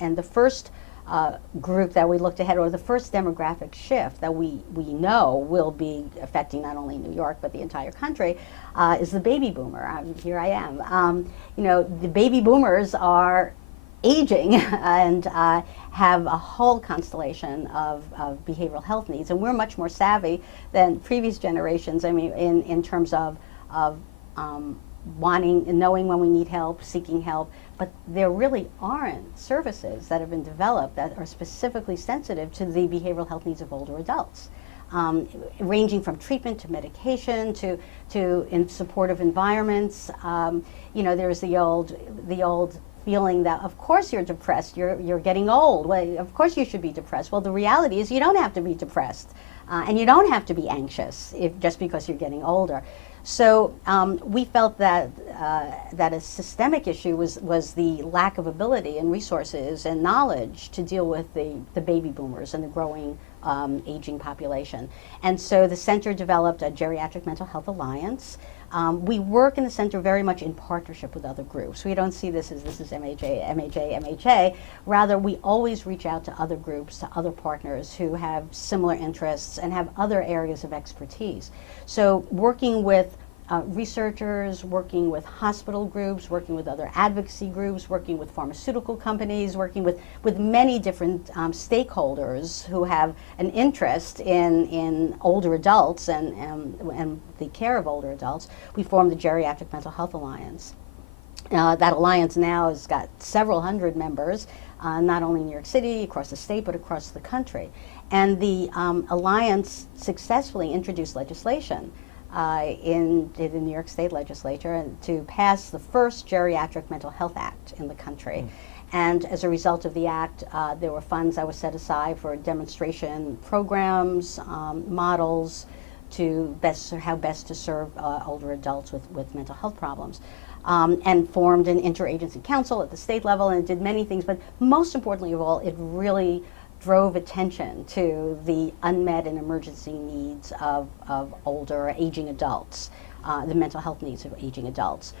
And the first group that we looked ahead, or the first demographic shift that we know will be affecting not only New York but the entire country, is the baby boomer. Here I am. You know, the baby boomers are aging and have a whole constellation of behavioral health needs, and we're much more savvy than previous generations. I mean, in terms of wanting and knowing when we need help, seeking help, but there really aren't services that have been developed that are specifically sensitive to the behavioral health needs of older adults. Ranging from treatment to medication to in supportive environments. You know, there's the old feeling that of course you're depressed, you're getting old. Well, of course you should be depressed. Well, the reality is you don't have to be depressed, and you don't have to be anxious just because you're getting older. So we felt that that a systemic issue was the lack of ability and resources and knowledge to deal with the baby boomers and the growing aging population. And so the center developed a Geriatric Mental Health Alliance. We work in the center very much in partnership with other groups. We don't see this as MHA, MHA, MHA. Rather, we always reach out to other groups, to other partners who have similar interests and have other areas of expertise. So working with researchers, working with hospital groups, working with other advocacy groups, working with pharmaceutical companies, working with many different stakeholders who have an interest in older adults and the care of older adults, we formed the Geriatric Mental Health Alliance. That alliance now has got several hundred members, not only in New York City, across the state, but across the country. And the alliance successfully introduced legislation in the New York State Legislature to pass the first Geriatric Mental Health Act in the country. And as a result of the act, there were funds that were set aside for demonstration programs, models to how best to serve older adults with mental health problems. And formed an interagency council at the state level, and it did many things, but most importantly of all, it really drove attention to the unmet and emergency needs of older aging adults, the mental health needs of aging adults.